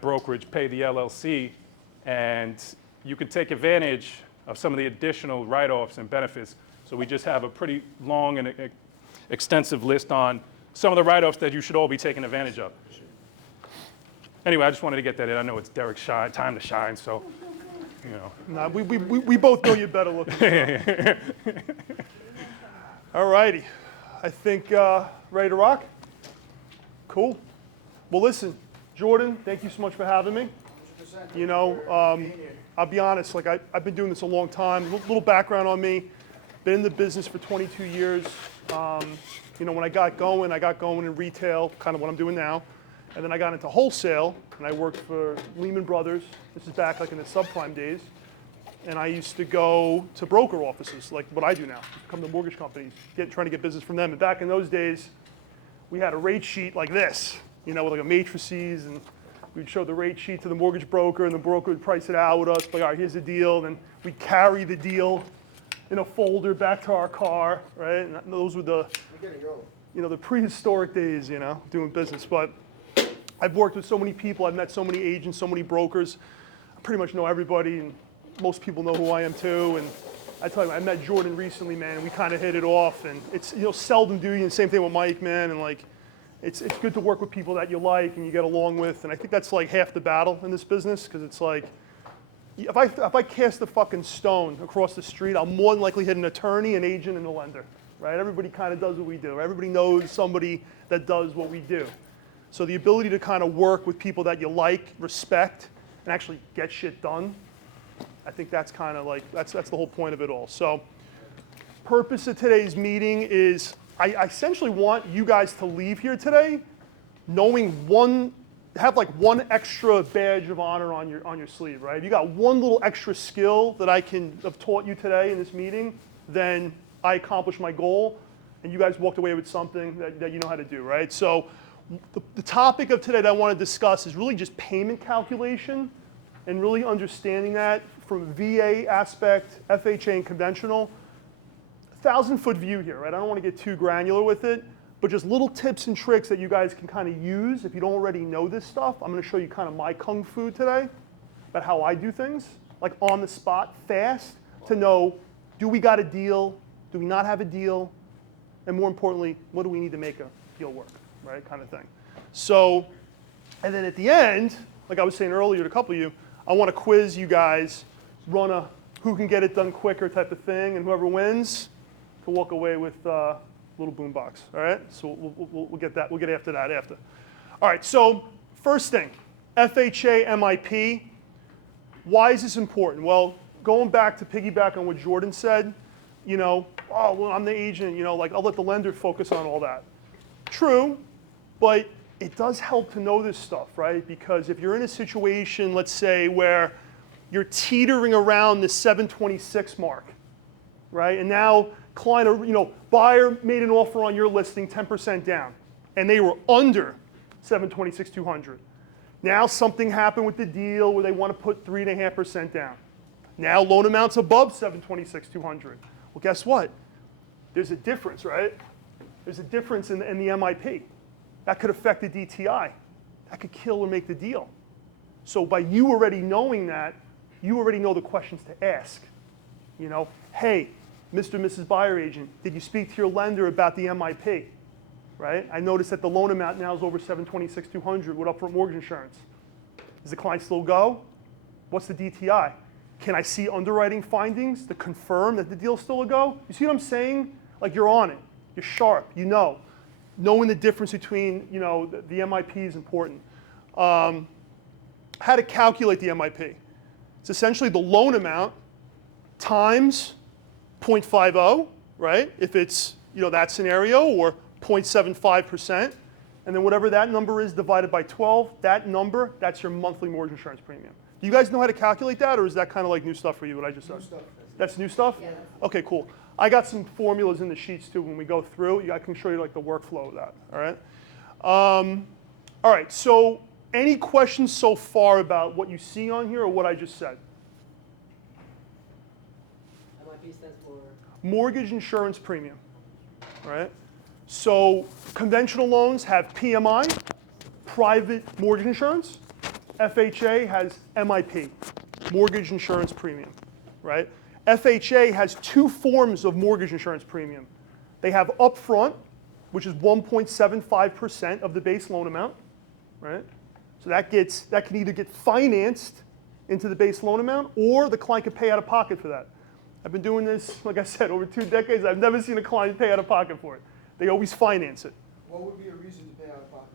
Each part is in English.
brokerage, pay the LLC, and you can take advantage of some of the additional write-offs and benefits. So we just have a pretty long and extensive list on some of the write-offs that you should all be taking advantage of. Anyway, I just wanted to get that in. I know it's Derek's time to shine, so, you know. Nah, we both know you're better looking. All righty. I think ready to rock? Cool. Well, listen, Jordan, thank you so much for having me. 100%. You know, I'll be honest, like I've been doing this a long time. A little background on me. Been in the business for 22 years. You know, when I got going in retail, kind of what I'm doing now. And then I got into wholesale, and I worked for Lehman Brothers. This is back like in the subprime days. And I used to go to broker offices, like what I do now, come to mortgage companies, trying to get business from them. And back in those days, we had a rate sheet like this, you know, with like a matrices, and we'd show the rate sheet to the mortgage broker, and the broker would price it out with us, like, all right, here's the deal. And then we'd carry the deal in a folder back to our car, right? And those were the, you know, the prehistoric days, you know, doing business. But I've worked with so many people, I've met so many agents, so many brokers. I pretty much know everybody, and most people know who I am too. And I tell you, I met Jordan recently, man, and we kind of hit it off. And it's, you know, seldom do you, and same thing with Mike, man. And like, it's good to work with people that you like and you get along with. And I think that's like half the battle in this business, because it's like, if I cast a fucking stone across the street, I'll more than likely hit an attorney, an agent, and a lender, right? Everybody kind of does what we do. Everybody knows somebody that does what we do. So the ability to kind of work with people that you like, respect, and actually get shit done, I think that's kind of like, that's the whole point of it all. So purpose of today's meeting is I essentially want you guys to leave here today knowing have like one extra badge of honor on your sleeve, right? If you got one little extra skill that I can have taught you today in this meeting, then I accomplished my goal, and you guys walked away with something that you know how to do, right? So the topic of today that I want to discuss is really just payment calculation, and really understanding that from VA aspect, FHA, and conventional. 1,000-foot view here, right? I don't want to get too granular with it, but just little tips and tricks that you guys can kind of use if you don't already know this stuff. I'm going to show you kind of my kung fu today about how I do things, like on the spot, fast, to know, do we got a deal? Do we not have a deal? And more importantly, what do we need to make a deal work, right? Kind of thing. So, and then at the end, like I was saying earlier to a couple of you, I want to quiz you guys, run a who can get it done quicker type of thing, and whoever wins can walk away with little boombox, all right? So we'll get that. We'll get after that after. All right, so first thing, FHA, MIP. Why is this important? Well, going back to piggyback on what Jordan said, you know, oh, well, I'm the agent, you know, like I'll let the lender focus on all that. True, but it does help to know this stuff, right? Because if you're in a situation, let's say, where you're teetering around the 726 mark, right? And now client, or, you know, buyer made an offer on your listing 10% down, and they were under 726,200. Now something happened with the deal where they want to put 3.5% down. Now loan amounts above 726,200. Well, guess what? There's a difference, right? There's a difference in the MIP. That could affect the DTI. That could kill or make the deal. So by you already knowing that, you already know the questions to ask. You know, hey, Mr. and Mrs. Buyer Agent, did you speak to your lender about the MIP? Right? I noticed that the loan amount now is over 726,200 with upfront mortgage insurance. Does the client still go? What's the DTI? Can I see underwriting findings to confirm that the deal's still a go? You see what I'm saying? Like, you're on it. You're sharp. You know. Knowing the difference between, you know, the MIP is important. How to calculate the MIP. It's essentially the loan amount times 0.50, right? If it's, you know, that scenario, or 0.75%, and then whatever that number is divided by 12, that number, that's your monthly mortgage insurance premium. Do you guys know how to calculate that, or is that kind of like new stuff for you, what I just said? New stuff. That's new stuff? Yeah. Okay, cool. I got some formulas in the sheets too when we go through. I can show you like the workflow of that, all right? All right, so any questions so far about what you see on here or what I just said? MIP stands for? Mortgage insurance premium, all right? So conventional loans have PMI, private mortgage insurance, FHA has MIP, mortgage insurance premium, right? FHA has two forms of mortgage insurance premium. They have upfront, which is 1.75% of the base loan amount, right? So that can either get financed into the base loan amount, or the client can pay out of pocket for that. I've been doing this, like I said, over 2 decades. I've never seen a client pay out of pocket for it. They always finance it. What would be a reason to pay out of pocket?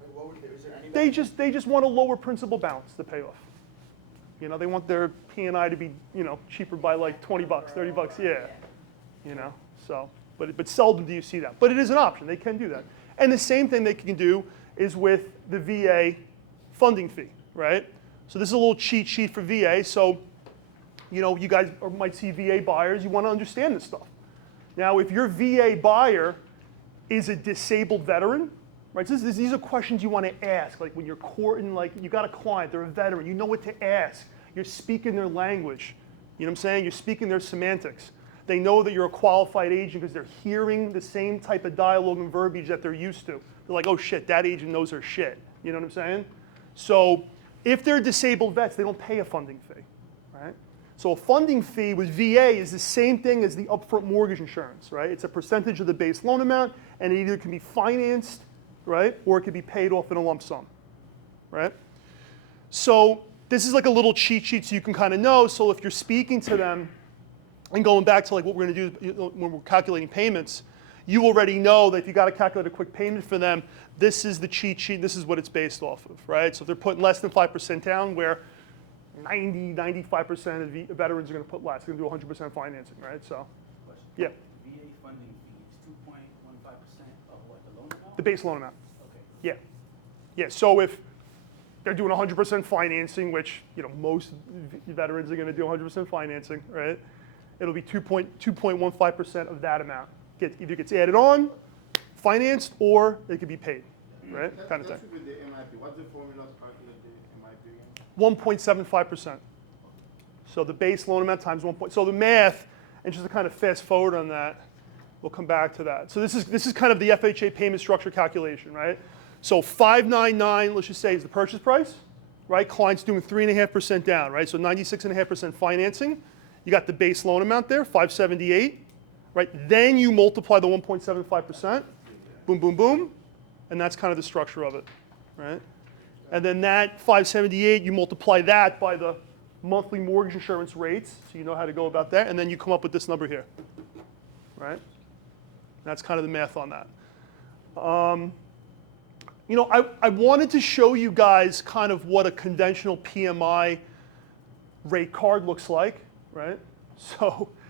Like, what would, is there any They just want a lower principal balance to pay off. You know, they want their P&I to be, you know, cheaper by like 20 bucks, 30 bucks, yeah. You know, so, but seldom do you see that. But it is an option, they can do that. And the same thing they can do is with the VA funding fee, right? So this is a little cheat sheet for VA. So, you know, you guys might see VA buyers, you want to understand this stuff. Now, if your VA buyer is a disabled veteran, right? So these are questions you want to ask, like when you're courting, like you got a client, they're a veteran, you know what to ask. You're speaking their language. You know what I'm saying? You're speaking their semantics. They know that you're a qualified agent because they're hearing the same type of dialogue and verbiage that they're used to. They're like, oh shit, that agent knows her shit. You know what I'm saying? So if they're disabled vets, they don't pay a funding fee, right? So a funding fee with VA is the same thing as the upfront mortgage insurance, right? It's a percentage of the base loan amount, and it either can be financed, right, or it can be paid off in a lump sum, right? So this is like a little cheat sheet so you can kind of know. So if you're speaking to them, and going back to like what we're going to do when we're calculating payments, you already know that if you got to calculate a quick payment for them, this is the cheat sheet, this is what it's based off of, right? So if they're putting less than 5% down, where 95% of the veterans are going to put less, they're going to do 100% financing, right? So, yeah. VA funding fee is 2.15% of what, the loan amount? The base loan amount. Okay. Yeah. Yeah, so if they're doing 100% financing, which, you know, most veterans are going to do 100% financing, right? It'll be 2.15% of that amount. Either gets added on, financed, or it could be paid, right? Kind of thing. With the MIP, what's the formula to calculate the MIP again? 1.75%. So the base loan amount times 1. So the math, and just to kind of fast forward on that, we'll come back to that. So this is kind of the FHA payment structure calculation, right? So 599, let's just say, is the purchase price, right? Client's doing 3.5% down, right? So 96.5% financing. You got the base loan amount there, 578, right? Then you multiply the 1.75%, boom, boom, boom, and that's kind of the structure of it, right? And then that 578, you multiply that by the monthly mortgage insurance rates, so you know how to go about that, and then you come up with this number here, right? That's kind of the math on that. You know, I wanted to show you guys kind of what a conventional PMI rate card looks like, right? So,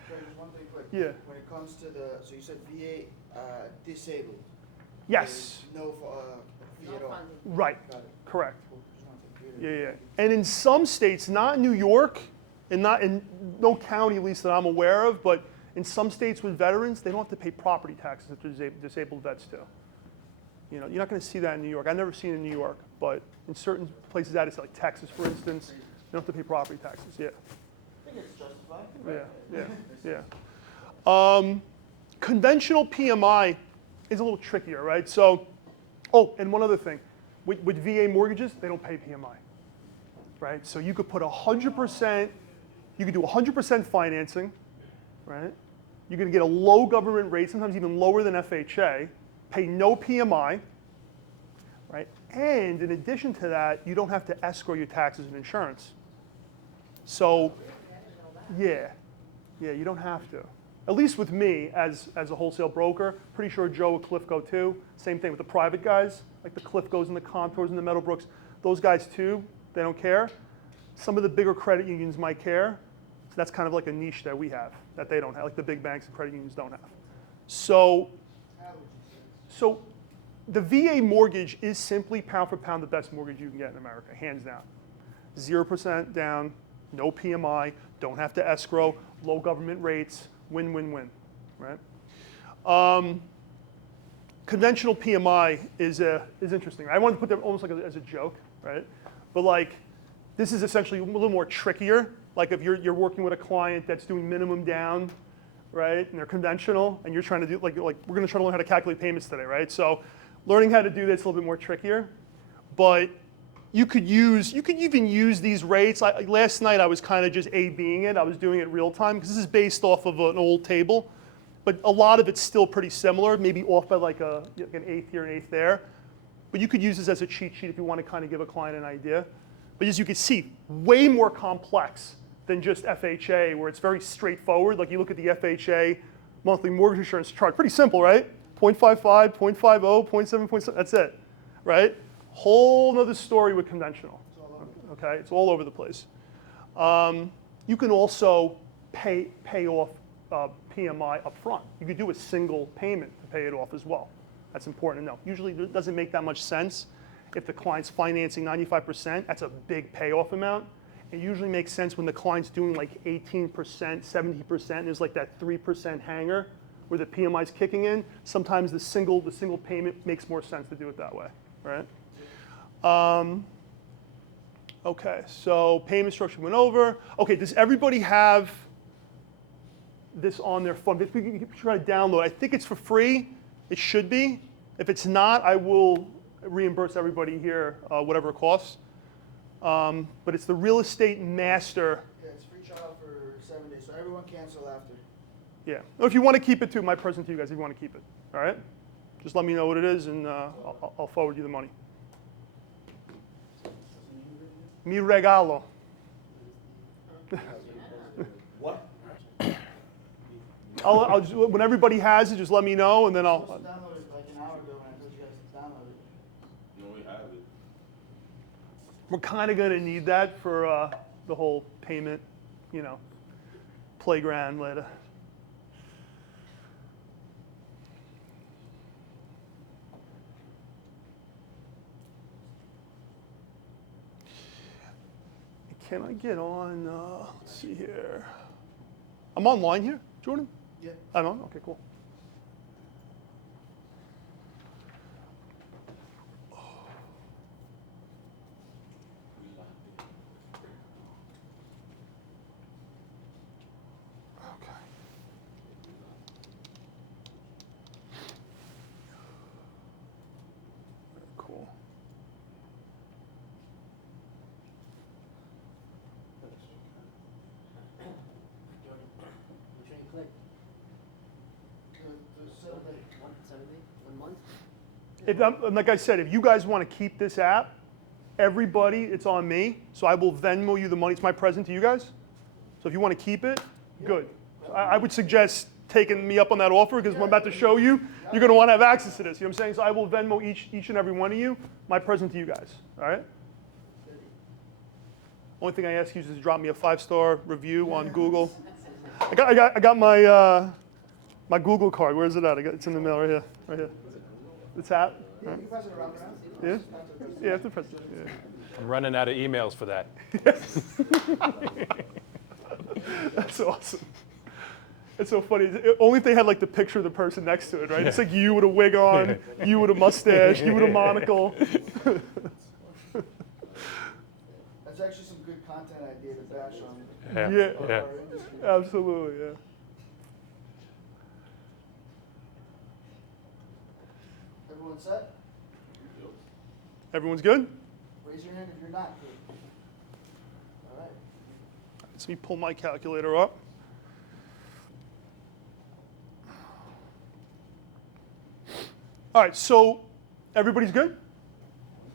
Sorry, just one thing quick. yeah, When it comes to the, so you said VA disabled. yes, There's no fee at all. right, Got it. correct. Cool. Just wanted to clear that. Yeah. And in some states, not New York, and not in no county at least that I'm aware of, but in some states with veterans, they don't have to pay property taxes if they're disabled vets too. You know, you're not going to see that in New York. I've never seen it in New York, but in certain places that is like Texas, for instance, you don't have to pay property taxes. Yeah. I think it's justified. Yeah. Conventional PMI is a little trickier, right? So, oh, and one other thing, with VA mortgages, they don't pay PMI, right? So you could put 100%, you could do 100% financing, right? You're going to get a low government rate, sometimes even lower than FHA, pay no PMI, right? And in addition to that, you don't have to escrow your taxes and insurance. So, yeah, you don't have to. At least with me as a wholesale broker, pretty sure Joe at Cliffco too. Same thing with the private guys, like the Cliffcos and the Contours and the Meadowbrooks. Those guys too, they don't care. Some of the bigger credit unions might care. So that's kind of like a niche that we have, that they don't have, like the big banks and credit unions don't have. So the VA mortgage is simply pound for pound the best mortgage you can get in America, hands down. 0% down, no PMI, don't have to escrow, low government rates, win, win, win, right? Conventional PMI is interesting. I wanted to put that almost like as a joke, right? But like, this is essentially a little more trickier. Like if you're working with a client that's doing minimum down, right? And they're conventional, and you're trying to do, like we're gonna try to learn how to calculate payments today, right? So learning how to do this is a little bit more trickier. But you could even use these rates. Last night I was kind of just A-Bing it. I was doing it real time because this is based off of an old table, but a lot of it's still pretty similar, maybe off by like an eighth here and eighth there. But you could use this as a cheat sheet if you want to kind of give a client an idea. But as you can see, way more complex than just FHA, where it's very straightforward. Like you look at the FHA monthly mortgage insurance chart, pretty simple, right? 0.55, 0.50, 0.7, 0.7, that's it, right? Whole nother story with conventional. Okay, it's all over the place. You can also pay off PMI up front. You could do a single payment to pay it off as well. That's important to know. Usually it doesn't make that much sense. If the client's financing 95%, that's a big payoff amount. It usually makes sense when the client's doing like 18%, 70%, there's like that 3% hanger where the PMI's kicking in. Sometimes the single payment makes more sense to do it that way, right? Okay, so payment structure went over. Okay, does everybody have this on their phone? If we can try to download, I think it's for free. It should be. If it's not, I will reimburse everybody here whatever it costs. But it's the Real Estate Master. Yeah, it's free trial for 7 days, so everyone cancel after. Yeah. If you want to keep it too, my present to you guys, if you want to keep it. All right? Just let me know what it is, and I'll forward you the money. Mi regalo. What? I'll just, when everybody has it, just let me know, and then I'll. Download it like an hour ago when I told you guys to download it. No, we have it. We're kind of going to need that for the whole payment, playground later. Can I get on, let's see here. I'm online here, Jordan? Yeah. I'm on? Okay, cool. Okay. Very cool. Which one you click? The 7 day. 7 day? 1 month? Like I said, if you guys want to keep this app, everybody, it's on me. So I will Venmo you the money. It's my present to you guys. So if you want to keep it, good. So I would suggest taking me up on that offer because I'm about to show you. You're going to want to have access to this. You know what I'm saying? So I will Venmo each and every one of you my present to you guys. All right? Only thing I ask you is to drop me a 5-star review on Google. I got my my Google card. Where is it at? It's in the mail right here. Right here. The tap. Yeah, you can pass it around. Yeah? Yeah, after press. Yeah. I'm running out of emails for that. That's awesome. It's so funny. Only if they had like the picture of the person next to it, right? It's like you with a wig on, you with a mustache, you with a monocle. That's actually some good content idea to bash on Yeah. Yeah. Yeah. our industry. Absolutely, yeah. Everyone set? Everyone's good? Raise your hand if you're not good. All right. Let me pull my calculator up. All right, so everybody's good?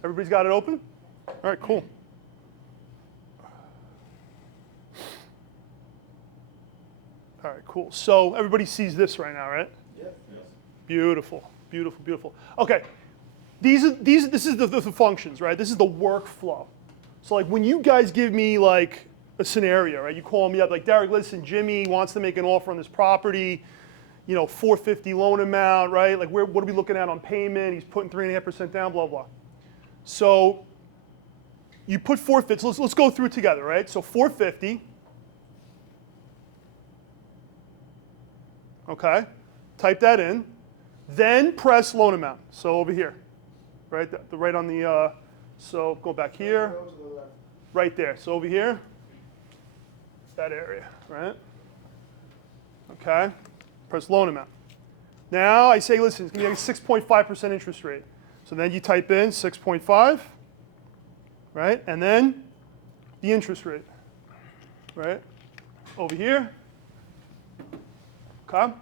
Everybody's got it open? All right, cool. All right, cool. So everybody sees this right now, right? Yep. Beautiful, beautiful, beautiful. Okay, this is the functions, right? This is the workflow. So like when you guys give me like a scenario, right? You call me up like, Derek, listen, Jimmy wants to make an offer on this property, $450 loan amount, right? Like what are we looking at on payment? He's putting 3.5% down, blah, blah. So you put 450, so let's go through it together, right? So 450. Okay, type that in. Then press loan amount. So over here, right? Right on the, so go back here, Go to the left. right there. So over here, that area, right? Okay, press loan amount. Now I say, listen, it's gonna be like 6.5% interest rate. So then you type in 6.5. right? And then the interest rate, right? Over here, okay?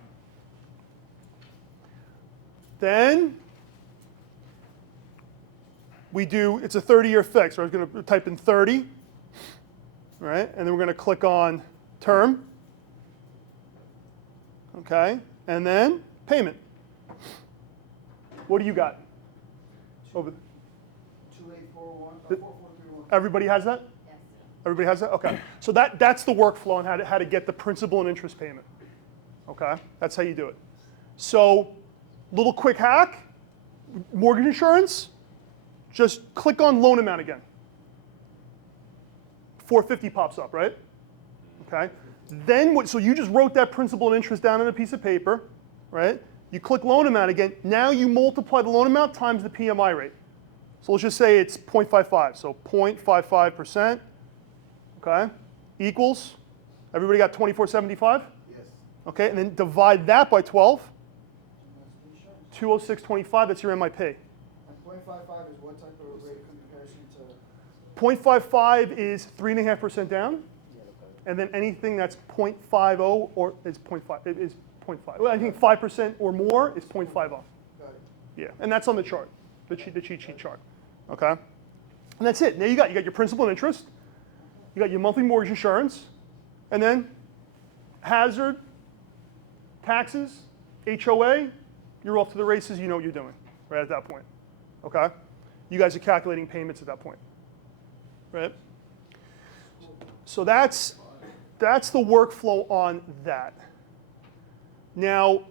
Then we do, it's a 30-year fix. So I'm going to type in 30, right? And then we're going to click on term, okay? And then payment. What do you got? Over. 2841, 4431. Everybody has that? Yes. Everybody has that? Okay. So that's the workflow on how to get the principal and interest payment. Okay? That's how you do it. So, little quick hack, mortgage insurance, just click on loan amount again. 450 pops up, right? Okay. Then what, so you just wrote that principal and interest down on a piece of paper, right? You click loan amount again. Now you multiply the loan amount times the PMI rate. So let's just say it's 0.55. So 0.55%, okay, equals, everybody got 2475? Yes. Okay, and then divide that by 12. 206.25, that's your MIP. And 0.55 is what type of rate in comparison to? 0.55 is 3.5% down, and then anything that's 0.50 or is 0.5. It is 0.5. Well, I think 5% or more is 0.50. Got it. Yeah, and that's on the chart, the cheat sheet chart. Okay, and that's it. Now you got your principal and interest, you got your monthly mortgage insurance, and then hazard, taxes, HOA. You're off to the races. You know what you're doing right at that point. Okay, you guys are calculating payments at that point, right? So that's the workflow on that. Now,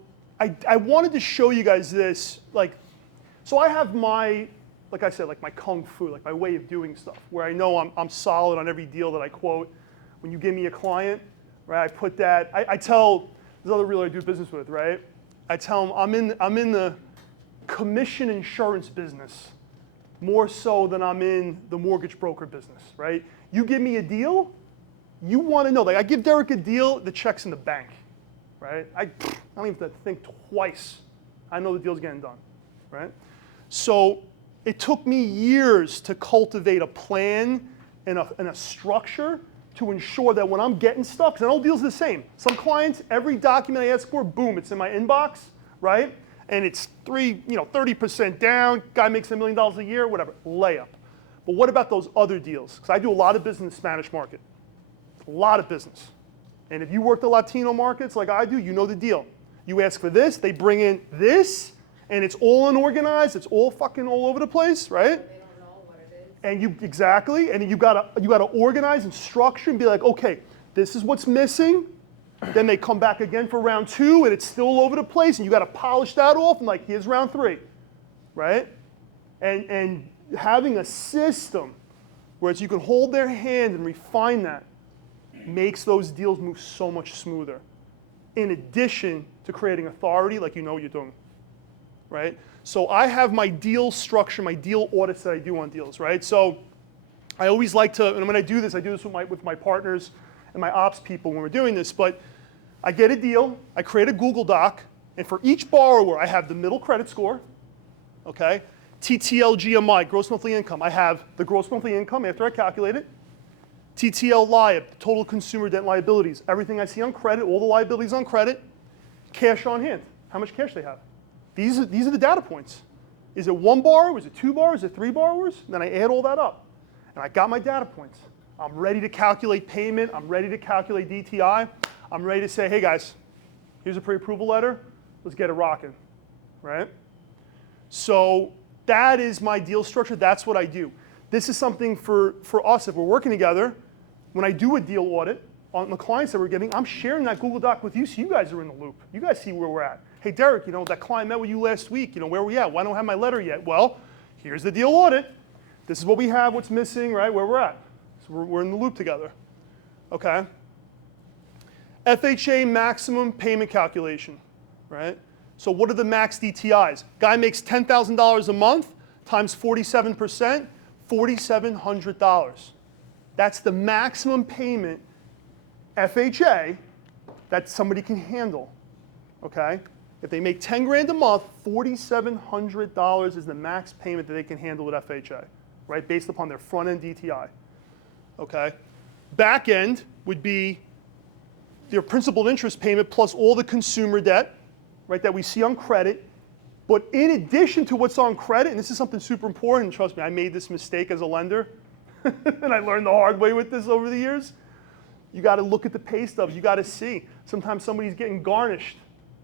I wanted to show you guys this, so I have my, like I said, like my kung fu, like my way of doing stuff, where I know I'm solid on every deal that I quote. When you give me a client, right, I put that, I tell, there's other realtor I do business with, right? I tell them I'm in the commission insurance business more so than I'm in the mortgage broker business, right? You give me a deal, you want to know, like I give Derek a deal, the check's in the bank, right? I don't even have to think twice. I know the deal's getting done, right? So it took me years to cultivate a plan and a structure to ensure that when I'm getting stuff, because all deals are the same. Some clients, every document I ask for, boom, it's in my inbox, right? And it's 30% down, guy makes $1 million a year, whatever, layup. But what about those other deals? Because I do a lot of business in the Spanish market, a lot of business. And if you work the Latino markets like I do, you know the deal. You ask for this, they bring in this, and it's all unorganized, it's all fucking all over the place, right? They don't know what it is. And exactly, and you gotta organize and structure and be like, okay, this is what's missing. Then they come back again for round 2, and it's still all over the place, and you gotta polish that off, and like, here's round 3, right? And having a system where you can hold their hand and refine that makes those deals move so much smoother. In addition to creating authority, like you know what you're doing, right? So I have my deal structure, my deal audits that I do on deals, right? So I always like to, and when I do this with my partners and my ops people when we're doing this, but I get a deal, I create a Google Doc, and for each borrower, I have the middle credit score, okay? TTL GMI, gross monthly income. I have the gross monthly income after I calculate it. TTL LIAB, total consumer debt liabilities. Everything I see on credit, all the liabilities on credit. Cash on hand, how much cash they have. These are the data points. Is it 1 borrower? Is it 2 borrowers? Is it 3 borrowers? And then I add all that up. And I got my data points. I'm ready to calculate payment. I'm ready to calculate DTI. I'm ready to say, hey guys, here's a pre-approval letter. Let's get it rocking, right? So that is my deal structure. That's what I do. This is something for us, if we're working together, when I do a deal audit on the clients that we're getting, I'm sharing that Google Doc with you so you guys are in the loop. You guys see where we're at. Hey, Derek, that client met with you last week. Where are we at? Why don't I have my letter yet? Well, here's the deal audit. This is what we have, what's missing, right, where we're at. So we're in the loop together, okay? FHA maximum payment calculation, right? So what are the max DTIs? Guy makes $10,000 a month times 47%, $4,700. That's the maximum payment FHA that somebody can handle, okay? If they make 10 grand a month, $4,700 is the max payment that they can handle with FHA, right, based upon their front-end DTI, okay? Back end would be their principal and interest payment plus all the consumer debt, right, that we see on credit. But in addition to what's on credit, and this is something super important, trust me, I made this mistake as a lender, and I learned the hard way with this over the years. You got to look at the pay stubs. You got to see. Sometimes somebody's getting garnished,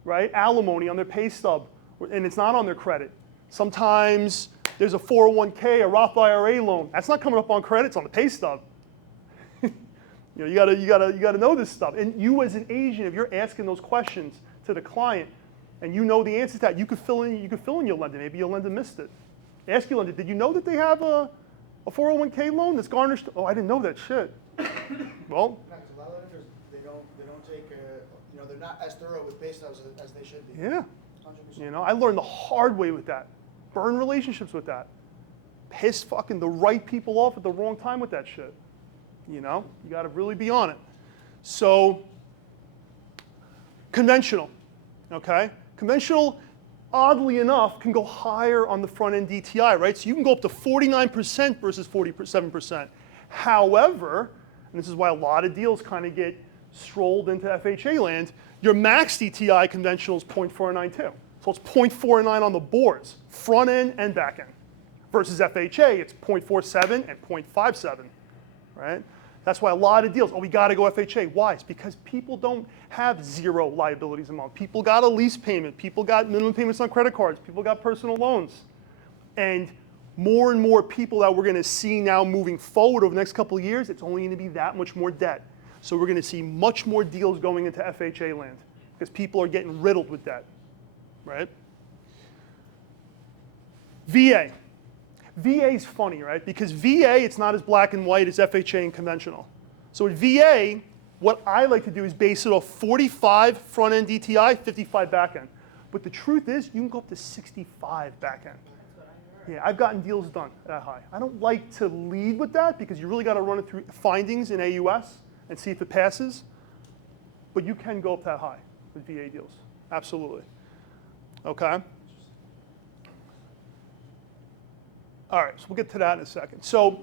right, alimony on their pay stub, and it's not on their credit. Sometimes there's a 401k, a Roth IRA loan. That's not coming up on credit. It's on the pay stub. You gotta know this stuff. And you as an agent, if you're asking those questions to the client, and you know the answer to that, you could fill in your lender. Maybe your lender missed it. Ask your lender, did you know that they have a 401k loan that's garnished? Oh, I didn't know that shit. Well, Because a lot of lenders, they don't take, they're not as thorough with pay stubs as they should be. yeah. 100%. You know, I learned the hard way with that. Burn relationships with that. Piss fucking the right people off at the wrong time with that shit. You know, you got to really be on it. So, conventional, okay? Conventional, oddly enough, can go higher on the front end DTI, right? So you can go up to 49% versus 47%. However, and this is why a lot of deals kind of get strolled into FHA land, your max DTI conventional is 0.492. So it's 0.49 on the boards, front end and back end. Versus FHA, it's 0.47 and 0.57, right? That's why a lot of deals, oh, we got to go FHA. Why? It's because people don't have zero liabilities a month. People got a lease payment. People got minimum payments on credit cards. People got personal loans. And more people that we're going to see now moving forward over the next couple of years, it's only going to be that much more debt. So we're going to see much more deals going into FHA land because people are getting riddled with debt, right? VA. VA is funny, right? Because VA, it's not as black and white as FHA and conventional. So with VA, what I like to do is base it off 45 front-end DTI, 55 back-end. But the truth is, you can go up to 65 back-end. Yeah, I've gotten deals done that high. I don't like to lead with that because you really got to run it through findings in AUS and see if it passes. But you can go up that high with VA deals, absolutely. Okay? All right, so we'll get to that in a second. So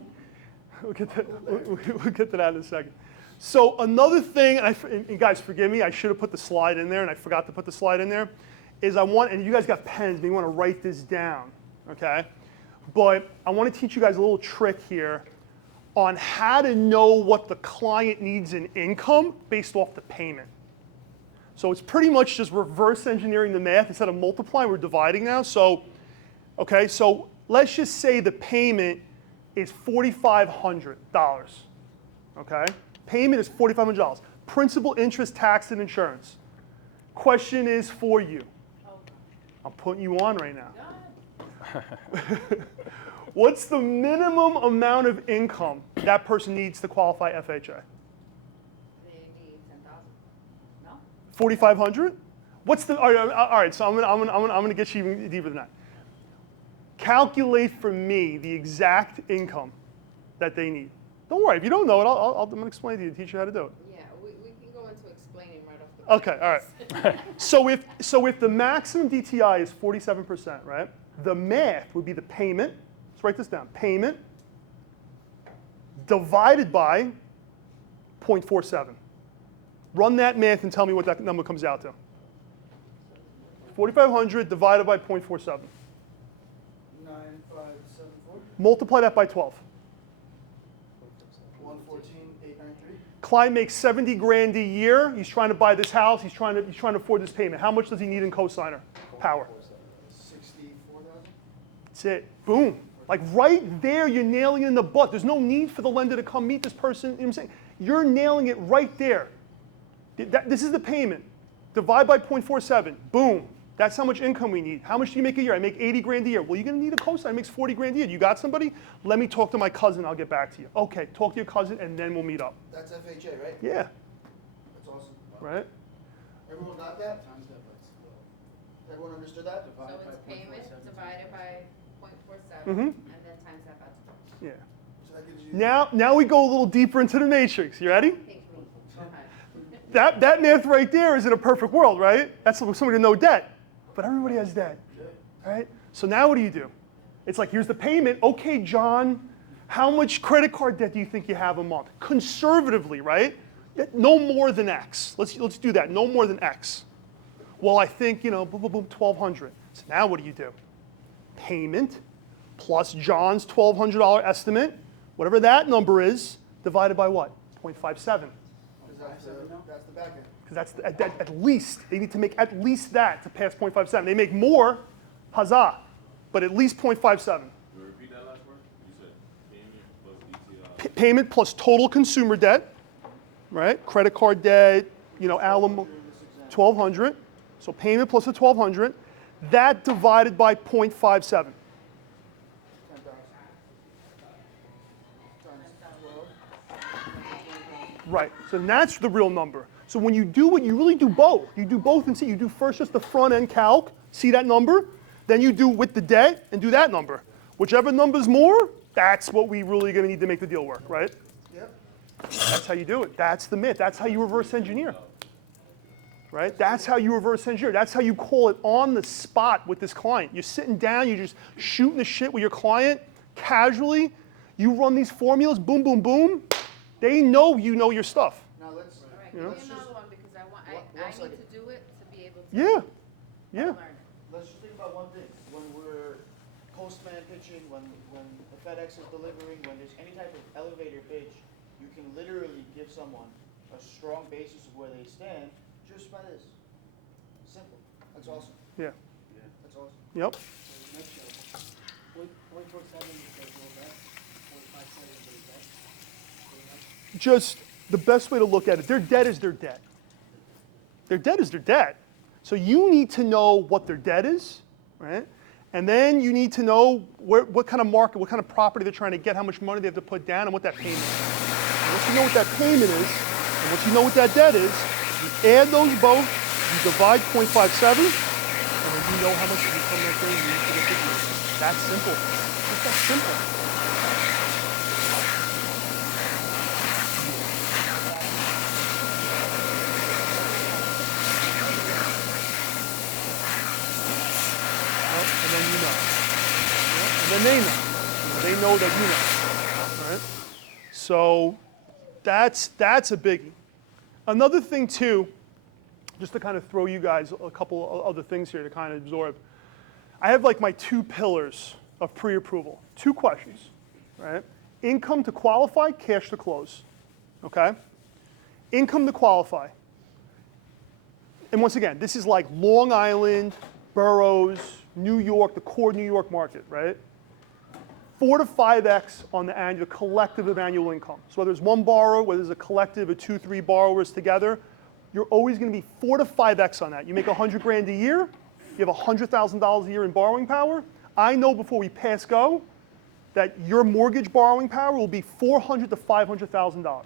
we'll get to that in a second. So another thing, and guys, forgive me, I should have put the slide in there, and I forgot to put the slide in there, is and you guys got pens, and you want to write this down, okay? But I want to teach you guys a little trick here on how to know what the client needs in income based off the payment. So it's pretty much just reverse engineering the math. Instead of multiplying, we're dividing now. So, okay, so let's just say the payment is $4,500, okay? Payment is $4,500. Principal, interest, tax, and insurance. Question is for you. I'm putting you on right now. What's the minimum amount of income that person needs to qualify FHA? They need 10,000. No? 4,500? What's the? All right. So I'm gonna get you even deeper than that. Calculate for me the exact income that they need. Don't worry. If you don't know it, I'm gonna explain to you, teach you how to do it. Yeah, we can go into explaining right off the Okay. All right. So if the maximum DTI is 47%, right? The math would be the payment. Let's write this down. Payment divided by 0.47. Run that math and tell me what that number comes out to. 4,500 divided by 0.47. 9574. Multiply that by 12. 114,893. Client makes 70 grand a year. He's trying to buy this house. He's trying to afford this payment. How much does he need in cosigner power? 64,000. That's it. Boom. Like right there, you're nailing it in the butt. There's no need for the lender to come meet this person. You know what I'm saying? You're nailing it right there. This is the payment. Divide by 0.47. Boom. That's how much income we need. How much do you make a year? I make 80 grand a year. Well, you're going to need a cosigner. Makes 40 grand a year. You got somebody? Let me talk to my cousin. I'll get back to you. Okay, talk to your cousin, and then we'll meet up. That's FHA, right? Yeah. That's awesome. Right? Everyone got that? Times that by 12. Everyone understood that? So Divided by it's payment 0.47. divided by 0.47, Mhm. and then times that by 12. Yeah. So that gives you. Now we go a little deeper into the matrix. You ready? Take me. Go ahead. That math right there is in a perfect world, right? That's somebody with no debt. But everybody has debt, right? So now what do? It's like, here's the payment. Okay, John, How much credit card debt do you think you have a month? Conservatively, right? No more than X. Let's do that. No more than X. Well, I think, boom, boom, boom, 1,200. So now what do? Payment plus John's $1,200 estimate, whatever that number is, divided by what? 0.57. Because that's the back end. Because that's at least, they need to make at least that to pass 0.57. They make more, huzzah, but at least 0.57. Repeat that last word? You said payment plus DTI. Payment plus total consumer debt, right? Credit card debt, alimony, 1,200. So payment plus the 1,200, that divided by 0.57. 10,000. Times 12. Right, so that's the real number. So when you do it, you really do both. You do both and see. You do first just the front end calc, see that number, then you do with the debt and do that number. Whichever number's more, that's what we really gonna need to make the deal work, right? Yep. That's how you do it. That's the myth. That's how you reverse engineer. Right? That's how you reverse engineer. That's how you call it on the spot with this client. You're sitting down, you're just shooting the shit with your client casually. You run these formulas, boom, boom, boom. They know you know your stuff. Now let's. All right, You know? give me another one because I need second. to do it to be able to Yeah, learn yeah. it. Let's just think about one thing. When we're postman pitching, when the FedEx is delivering, when there's any type of elevator pitch, you can literally give someone a strong basis of where they stand just by this. Simple. That's awesome. Yeah. That's awesome. Yep. Just the best way to look at it, their debt is their debt. Their debt is their debt. So you need to know what their debt is, right? And then you need to know what kind of market, what kind of property they're trying to get, how much money they have to put down, and what that payment is. And once you know what that payment is, and once you know what that debt is, you add those both, you divide 0.57, and then you know how much income that thing you need to get the deal. That's simple. It's that simple. And then you know. And then they know. They know that you know. All right? So that's a biggie. Another thing too, just to kind of throw you guys a couple of other things here to kind of absorb. I have like my 2 pillars of pre-approval. 2 questions, right? Income to qualify, cash to close, okay? Income to qualify. And once again, this is like Long Island, boroughs, New York, the core New York market, right? 4 to 5x on the annual collective of annual income. So whether it's one borrower, whether it's a collective of 2, 3 borrowers together, you're always going to be 4 to 5x on that. You make 100 grand a year, you have $100,000 a year in borrowing power. I know before we pass go that your mortgage borrowing power will be $400,000 to $500,000.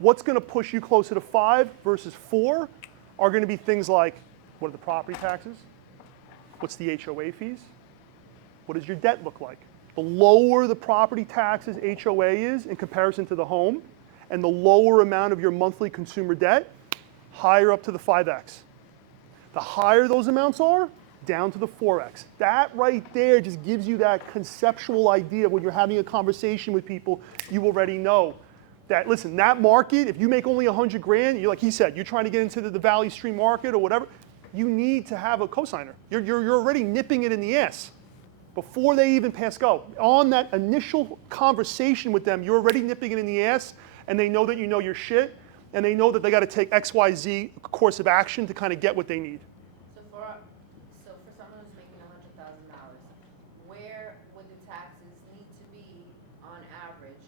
What's going to push you closer to 5 versus 4 are going to be things like, what are the property taxes? What's the HOA fees? What does your debt look like? The lower the property taxes HOA is in comparison to the home, and the lower amount of your monthly consumer debt, higher up to the 5x. The higher those amounts are, down to the 4x. That right there just gives you that conceptual idea when you're having a conversation with people, you already know that, listen, that market, if you make only 100 grand, you're like he said, you're trying to get into the Valley Stream market or whatever, you need to have a cosigner. You're already nipping it in the ass before they even pass go. On that initial conversation with them, you're already nipping it in the ass, and they know that you know your shit, and they know that they got to take XYZ course of action to kind of get what they need. So for someone who's making $100,000, where would the taxes need to be on average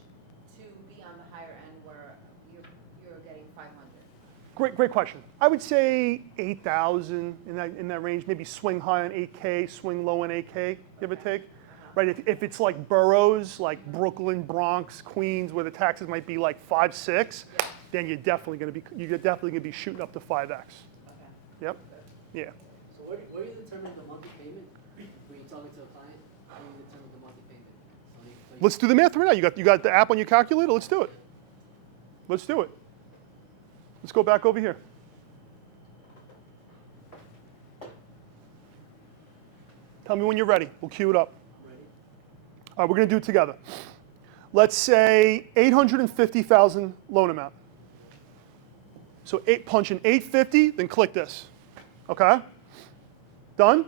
to be on the higher end where you're getting 500? Great question. I would say 8,000 in that range. Maybe swing high on 8K, swing low on 8K, give or take. Right? If it's like boroughs, like Brooklyn, Bronx, Queens, where the taxes might be like 5, 6, then you're definitely going to be shooting up to 5x. Okay. Yep. Yeah. So where do you determine the monthly payment when you're talking to a client? How do you determine the monthly payment? Let's do the math right now. You got the app on your calculator? Let's do it. Let's do it. Let's go back over here. Tell me when you're ready. We'll cue it up. Ready? All right, we're going to do it together. let's say 850,000 loan amount. So punch in 850, then click this. Okay? Done?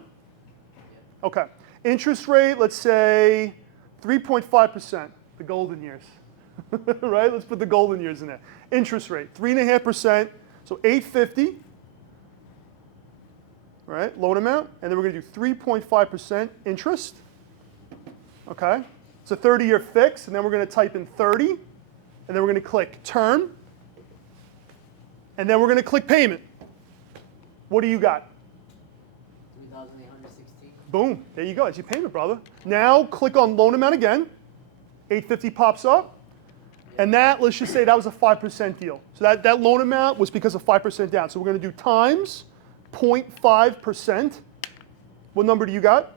Okay. Interest rate, let's say 3.5%, the golden years. Right? Let's put the golden years in there. Interest rate, 3.5%, so 850. Right? Loan amount, and then we're going to do 3.5% interest. Okay? It's a 30-year fix, and then we're going to type in 30, and then we're going to click term, and then we're going to click payment. What do you got? 3,816. Boom. There you go. That's your payment, brother. Now click on loan amount again. 850 pops up, and that, let's just say that was a 5% deal. So that loan amount was because of 5% down. So we're going to do times 0.5%. What number do you got?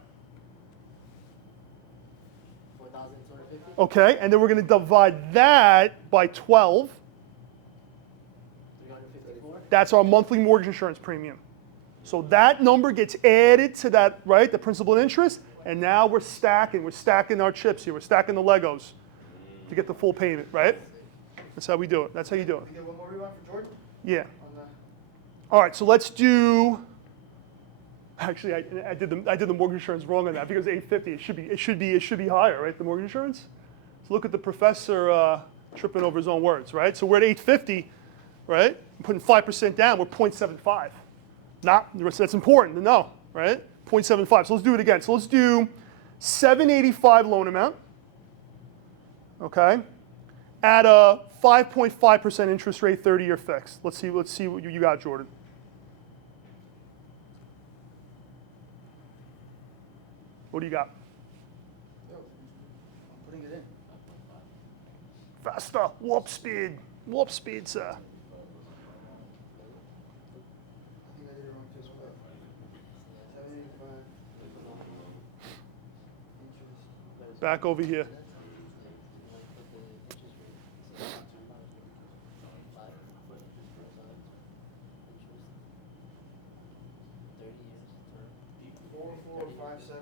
4,250. Okay, and then we're going to divide that by 12. 354. That's our monthly mortgage insurance premium. So that number gets added to that, right, the principal and interest, and now we're stacking our chips here, we're stacking the Legos to get the full payment, right? That's how we do it. That's how you do it. We get one more rerun for Jordan Yeah. on the. All right, so let's do. Actually, I did the mortgage insurance wrong on that because 850. It should be higher, right? The mortgage insurance. So look at the professor tripping over his own words, right? So we're at 850, right? I'm putting 5% down. We're 0.75. That's important to know, right? 0.75. So let's do it again. So let's do 785 loan amount. Okay. At a 5.5% interest rate, 30-year fixed. Let's see what you got, Jordan. What do you got? Yo, I'm putting it in. Faster. Warp speed. Warp speed, sir. I think I did it wrong too. 785. Interest. Back over here. Four, 5, 7.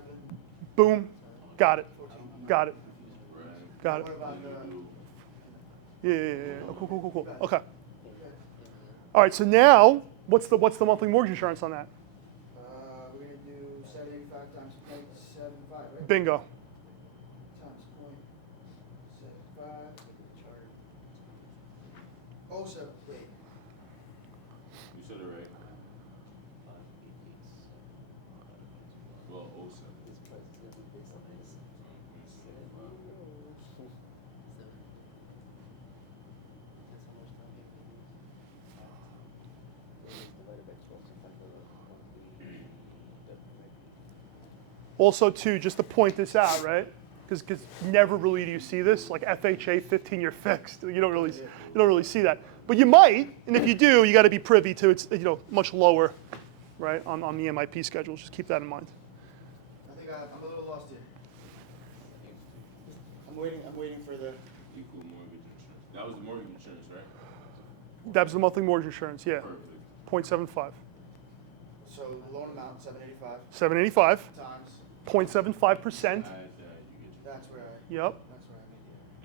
Boom. Got it. 14. Got it. Got it. What about the? Yeah. Oh, cool. Okay. All right. So now, what's the monthly mortgage insurance on that? We're gonna do 785 times 0.75, right? Bingo. Times 0.75. Oh, so wait. You said it right. Well, 07. Also, too, just to point this out, right? Because never really do you see this, like FHA 15-year fixed. You don't really see that. But you might, and if you do, you got to be privy to it's much lower, right, on the MIP schedule. Just keep that in mind. I think I'm a little lost here. I'm waiting for the. Equal mortgage insurance. That was the mortgage insurance, right? That was the monthly mortgage insurance, yeah, Perfect. 0.75. So loan amount 785 785, times. 0.75%. You get That's where I. Yep. That's where I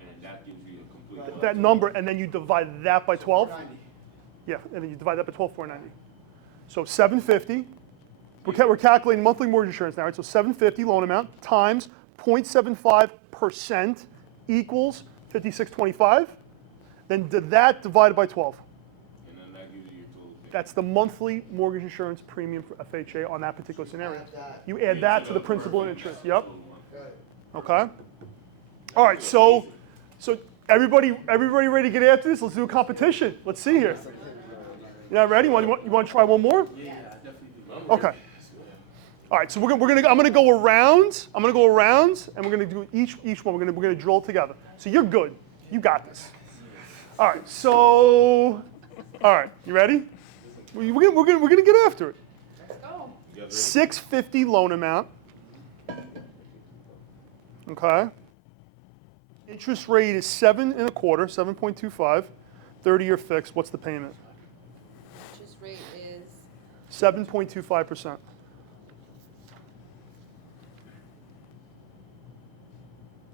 make it. and that gives you a complete. That number, and then you divide that by 12. 490. Yeah, and then you divide that by 12, 490. So 750. We're calculating monthly mortgage insurance now, right? So 750 loan amount times 0.75% equals 5625. Then that divided by 12. And then that gives you your total payment. That's the monthly mortgage insurance premium for FHA on that particular scenario. Add that. You add that to the principal and interest. Yep. Got it. Okay. All right. So everybody ready to get after this? Let's do a competition. Let's see here. You not ready? You want to try one more? Yeah, definitely. Okay. All right. So I'm gonna go around. I'm gonna go around, and we're gonna do each one. We're gonna drill it together. So you're good. You got this. All right. So, all right. You ready? We're gonna get after it. Let's go. You guys ready? 650 loan amount. Okay. Interest rate is 7.25, 7.25. 30-year fixed. What's the payment? Interest rate is 7.25%.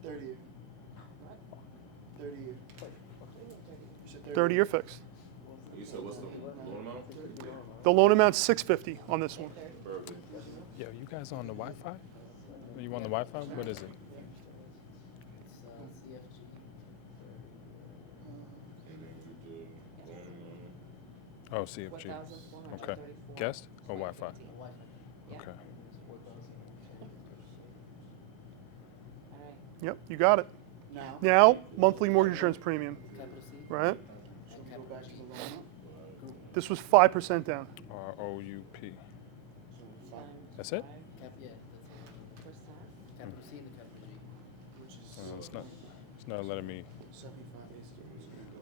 30. 30-year fixed. You said what's the loan amount? The loan amount's $650 on this one. Perfect. Yo, you guys on the Wi-Fi? Are you on the Wi-Fi? What is it? It's CFG. And then you do loan amount. Oh, CFG. Okay. Guest or Wi-Fi? Wi-Fi. Okay. It's 4,000. Yep, you got it. Now, Now, monthly mortgage insurance premium, Capital C right? and so go capital back to G. the loan amount. This was 5% down. ROUP. So 5, That's it? Yeah, that's it. Capital C and the capital G. which is It's not letting me, 75.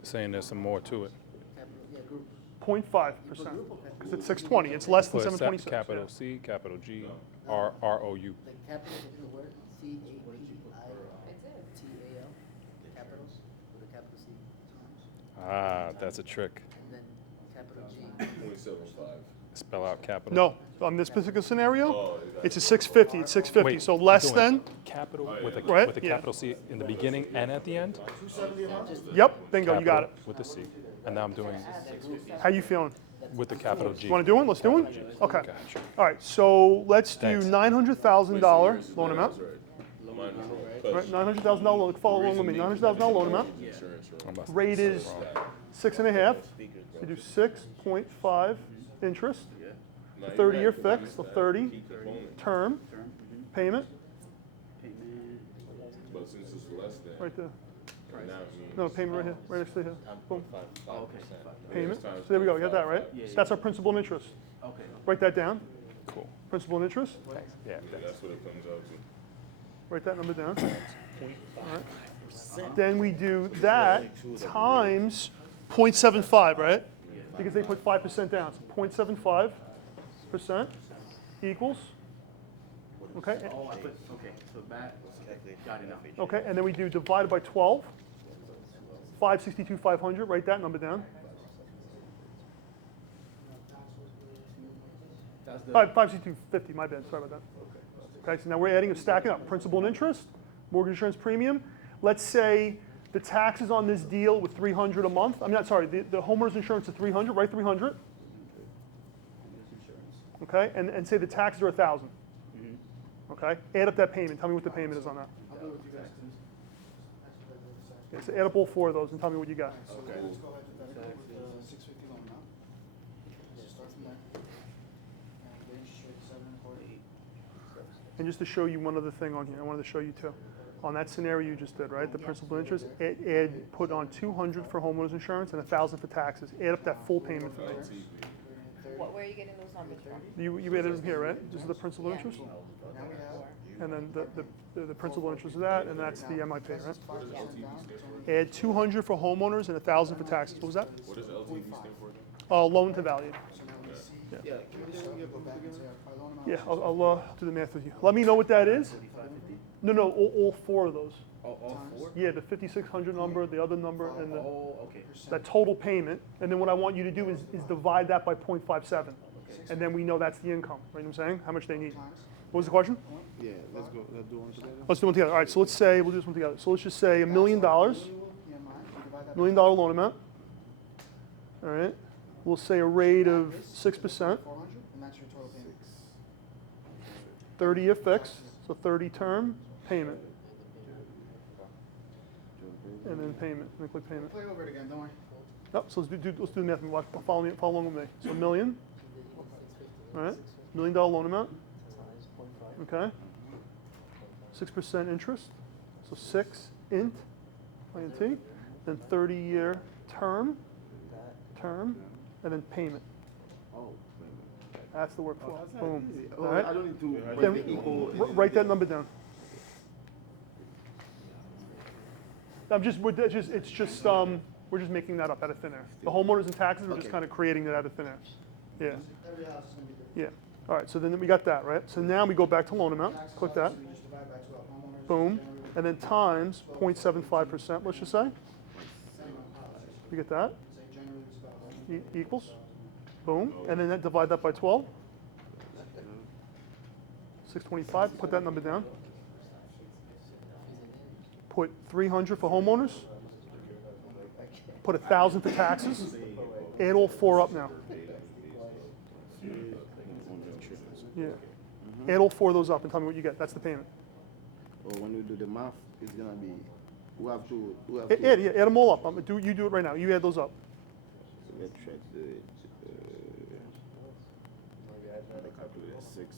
saying there's some more to it. Capital, yeah, group. 0.5%, because it's 620. It's less than Put 726. capital yeah. C, capital G, ROU. Like capital in the word, CAPITAL, capitals with a capital C. Ah, that's a trick. And then capital G. 0.75. Spell out capital. No, on this particular scenario, Oh, it's a 650. It's 650. Wait, So less doing than. capital with a Right, with a yeah. capital C in the beginning and at the end. 270 a month? Yep, bingo, you got it. Capital with the C, and now I'm doing How you feeling? with the capital G. You want to do one? Let's do one. Okay. Gotcha. All right. So let's do Thanks. $900,000 loan amount. Mine All right, $900,000 loan. Follow along with me. $900,000 loan amount. I must have Rate said it is wrong. 6.5. You do 6.5 interest. 30-year fixed. So 30 term payment. But since it's less than, Right there. now it means. No, payment right here. Right next to here. Boom. Okay. Payment. So there we go. You got that right. That's our principal and interest. Okay. Write that down. Cool. Principal and interest. Yeah. Yeah, that's what it comes out to. Write that number down. All right. Then we do that times 0.75, right? Because they put 5% down. So 0.75% equals. Okay. Oh, I put, okay, so that, got it now. Okay. And then we do divided by 12. 562,500. Write that number down. That's the. 562,50. My bad. Sorry about that. Okay. So now we're adding and stacking up principal and interest, mortgage insurance premium. Let's say the taxes on this deal with $300 a month. I'm not sorry. The homeowner's insurance is $300. Write $300. Okay. And say the taxes are $1,000. Okay. Add up that payment. Tell me what the payment is on that. I'll do it with you guys. Okay, so add up all 4 of those and tell me what you got. Okay, let's go ahead with that with the 650 loan amount. So start from there. And the interest rate is 7.48. And just to show you one other thing on here, I wanted to show you too. On that scenario you just did, right? The principal and interest, put on $200 for homeowners insurance and $1,000 for taxes. Add up that full payment for me. Where are you getting those numbers from? You added them here, right? This is the principal and interest, Now we have and then the principal interest is that, and that's the MIP, right? 5% down. It's only Add $200 for homeowners and $1,000 for taxes. What was that? What does LTV stand for? Loan to value. So now we see. Yeah. Can we just go back and say our loan amount? Yeah, I'll do the math with you. Let me know what that is. No, all 4 of those. All four? Yeah, the 5,600 number, the other number, and the. Oh, okay. That total payment, and then what I want you to do is divide that by 0.57. And then we know that's the income, right what I'm saying? How much they need. What was the question? Yeah, let's go. Let's do one together. Let's do one together. All right, so let's say, we'll do this one together. So let's just say $1 million, $1 million loan amount. All right, we'll say a rate of 6%, 400, and that's your total payment. 30-year fixed, so 30 term, payment. And then payment, and then click payment. Play over it again, don't worry. Yep, so let's do the math. Follow along with me. So $1 million, all right, $1 million loan amount, okay. 6% interest, so 6 int, INT, then 30-year term, and then payment. Oh, That's the workflow. Boom. oh, All right. I don't need to Then break the whole. write that number down. We're just making that up out of thin air. The homeowners and taxes, we're just Okay. kind of creating that out of thin air. Yeah, Every house is gonna be different. yeah. All right, so then we got that, right? So now we go back to loan amount, Taxes, click that, obviously, we just divide by 12. Homeowners, boom, generally, and then times 0.75%, let's just say. same amount of houses. You get that? Say generally it's about 11. Equals, boom, and then divide that by 12. 625, put that number down. Put 300 for homeowners. put 1,000 for taxes. Add all 4 up now. Yeah. Add all 4 of those up and tell me what you get. That's the payment. Or when you do the math, it's gonna be, we have to, Add them all up. You do it right now. You add those up. let's try to do it. The calculator, 6,